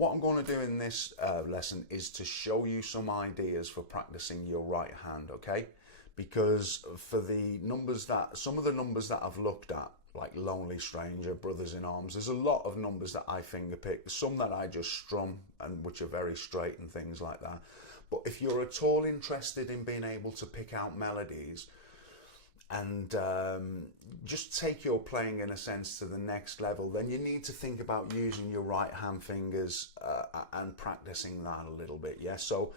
What I'm going to do in this lesson is to show you some ideas for practicing your right hand, okay? Because for the numbers that, some of the numbers that I've looked at, like Lonely Stranger, Brothers in Arms, there's a lot of numbers that I finger pick, some that I just strum and which are very straight and things like that. But if you're at all interested in being able to pick out melodies and just take your playing in a sense to the next level, then you need to think about using your right hand fingers and practicing that a little bit. Yeah, so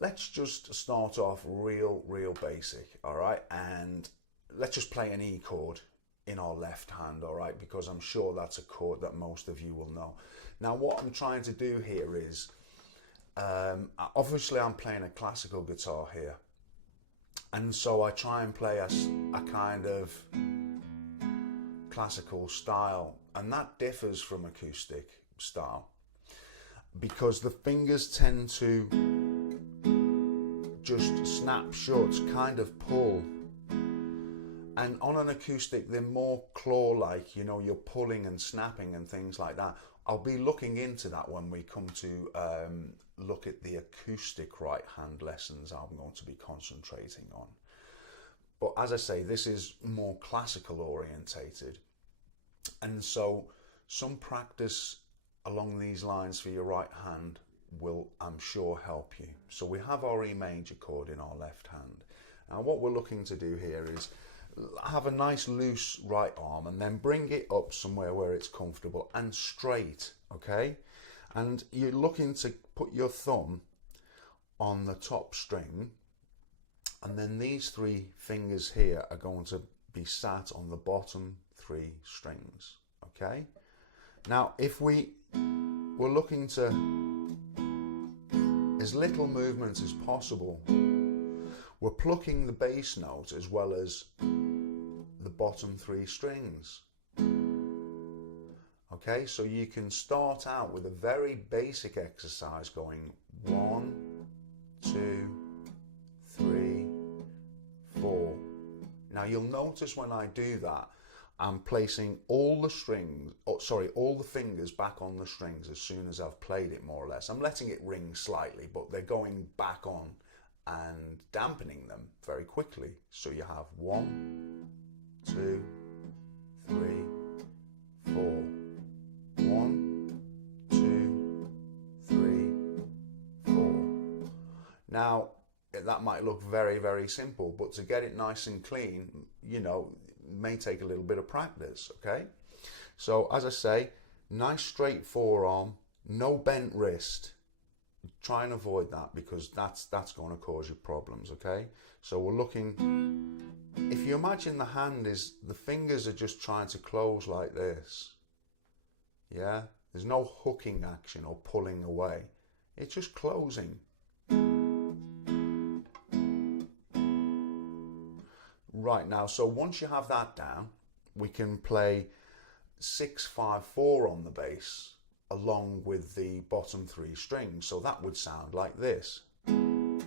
let's just start off real basic, all right? And let's just play an E chord in our left hand, all right? Because I'm sure that's a chord that most of you will know. Now what I'm trying to do here is obviously I'm playing a classical guitar here, and so I try and play a kind of classical style, and that differs from acoustic style because the fingers tend to just snap shut, kind of pull, and on an acoustic they're more claw-like, you know, you're pulling and snapping and things like that. I'll be looking into that when we come to look at the acoustic right hand lessons I'm going to be concentrating on. But as I say, this is more classical orientated, and so some practice along these lines for your right hand will, I'm sure, help you. So we have our E major chord in our left hand. Now what we're looking to do here is have a nice loose right arm and then bring it up somewhere where it's comfortable and straight, okay? And you're looking to put your thumb on the top string, and then these three fingers here are going to be sat on the bottom three strings, okay? Now if we're looking to as little movement as possible, we're plucking the bass note as well as the bottom three strings. Okay, so you can start out with a very basic exercise going 1, 2, 3, 4. Now you'll notice when I do that, I'm placing all the strings, all the fingers back on the strings as soon as I've played it, more or less. I'm letting it ring slightly, but they're going back on and dampening them very quickly. So you have 1, 2, 3, 4. 1, 2, 3, 4. Now that might look very simple, but to get it nice and clean, you know, may take a little bit of practice, okay? So as I say, nice straight forearm, no bent wrist. Try and avoid that because that's going to cause you problems, okay? So we're looking, if you imagine the hand is, the fingers are just trying to close like this, yeah? There's no hooking action or pulling away. It's just closing. Right, now, so once you have that down, we can play 6-5-4 on the bass along with the bottom three strings. So that would sound like this. And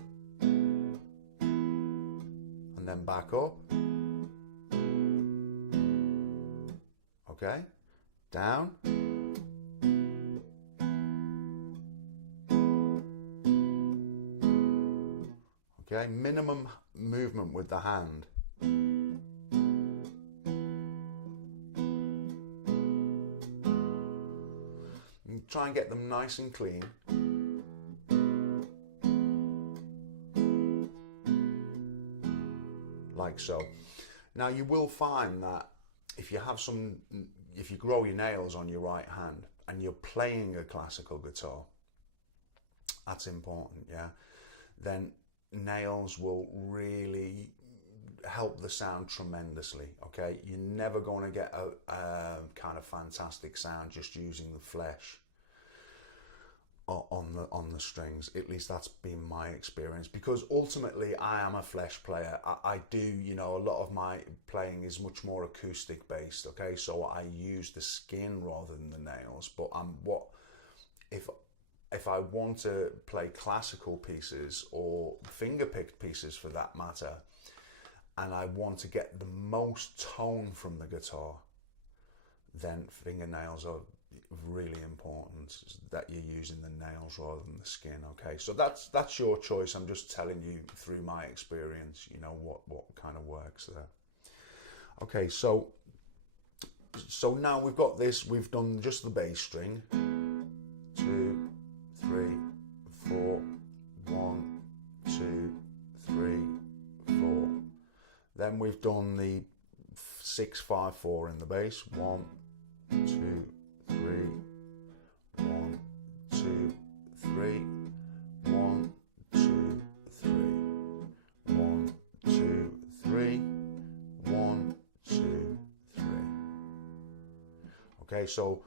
then back up. Okay, down. Okay, minimum movement with the hand. Try and get them nice and clean. Like so. Now you will find that if you grow your nails on your right hand and you're playing a classical guitar, that's important, yeah, then nails will really help the sound tremendously, okay? You're never going to get a kind of fantastic sound just using the flesh on the strings. At least that's been my experience, because ultimately I am a flesh player. I do, you know, a lot of my playing is much more acoustic based, okay? So I use the skin rather than the nails. But if I want to play classical pieces or finger picked pieces for that matter, and I want to get the most tone from the guitar, then fingernails are really important that you're using the nails rather than the skin. Okay, so that's your choice. I'm just telling you through my experience, you know, what kind of works there. Okay, so now we've got this. We've done just the bass string. 2, 3, 4. 1, 2, 3, 4. Then we've done the 6, 5, 4 in the bass. 1, 2, 3. 1, 2, 3. 1, 2, 3. 1, 2, 3. 1, 2, 3. Okay, so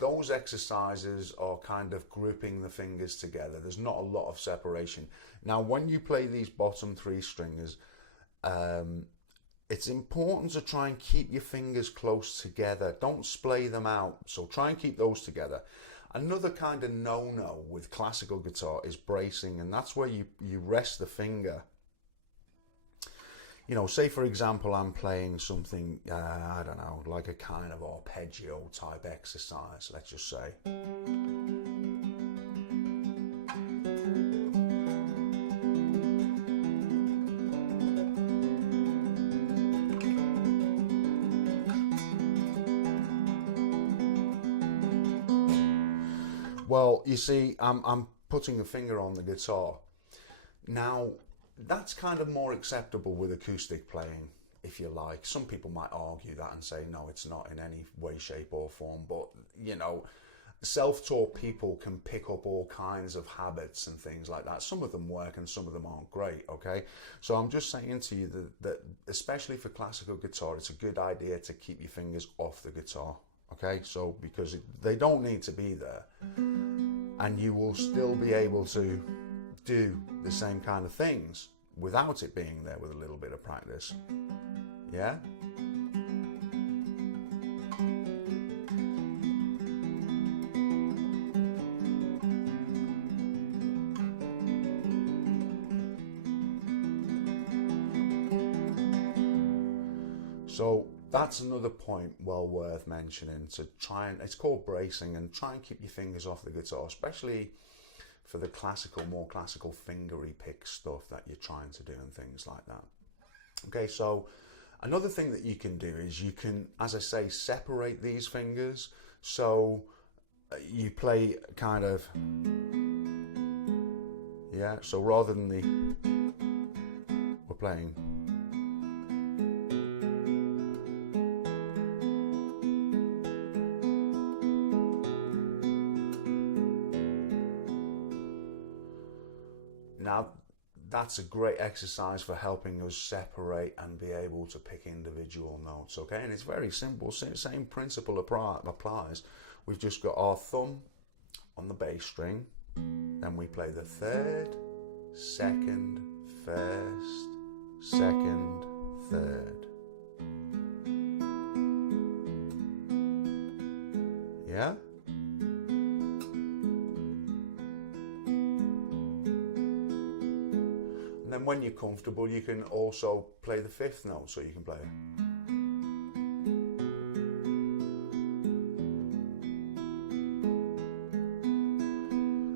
those exercises are kind of grouping the fingers together. There's not a lot of separation. Now, when you play these bottom 3 stringers, it's important to try and keep your fingers close together. Don't splay them out. So try and keep those together. Another kind of no-no with classical guitar is bracing, and that's where you rest the finger. You know, say for example, I'm playing something, I don't know, like a kind of arpeggio type exercise, let's just say. Well, you see, I'm putting a finger on the guitar. Now, that's kind of more acceptable with acoustic playing, if you like. Some people might argue that and say, no, it's not in any way, shape or form. But, you know, self-taught people can pick up all kinds of habits and things like that. Some of them work and some of them aren't great, okay? So I'm just saying to you that especially for classical guitar, it's a good idea to keep your fingers off the guitar, okay? So, because they don't need to be there. And you will still be able to do the same kind of things without it being there with a little bit of practice. Yeah? So that's another point well worth mentioning, to try and, it's called bracing, and try and keep your fingers off the guitar, especially for the more classical fingery pick stuff that you're trying to do and things like that. Okay, so another thing that you can do is you can, as I say, separate these fingers. So you play kind of, yeah, so rather than we're playing. Now, that's a great exercise for helping us separate and be able to pick individual notes, okay? And it's very simple, same principle applies. We've just got our thumb on the bass string, then we play the 3rd, 2nd, 1st, 2nd, 3rd. Yeah? And then when you're comfortable, you can also play the 5th note, so you can play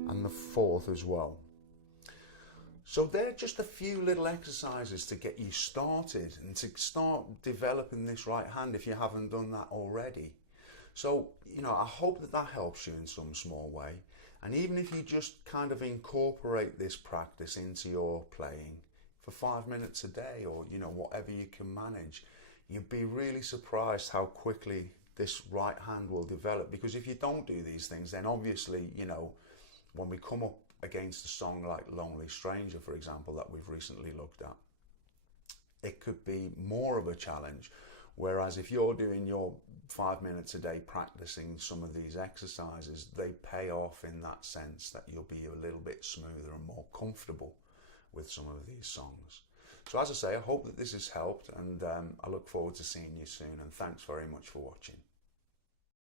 and the 4th as well. So they're just a few little exercises to get you started and to start developing this right hand if you haven't done that already. So, you know, I hope that helps you in some small way. And even if you just kind of incorporate this practice into your playing for 5 minutes a day, or, you know, whatever you can manage, you'd be really surprised how quickly this right hand will develop. Because if you don't do these things, then obviously, you know, when we come up against a song like Lonely Stranger, for example, that we've recently looked at, it could be more of a challenge. Whereas if you're doing your 5 minutes a day practicing some of these exercises, they pay off in that sense that you'll be a little bit smoother and more comfortable with some of these songs. So as I say, I hope that this has helped, and I look forward to seeing you soon, and thanks very much for watching.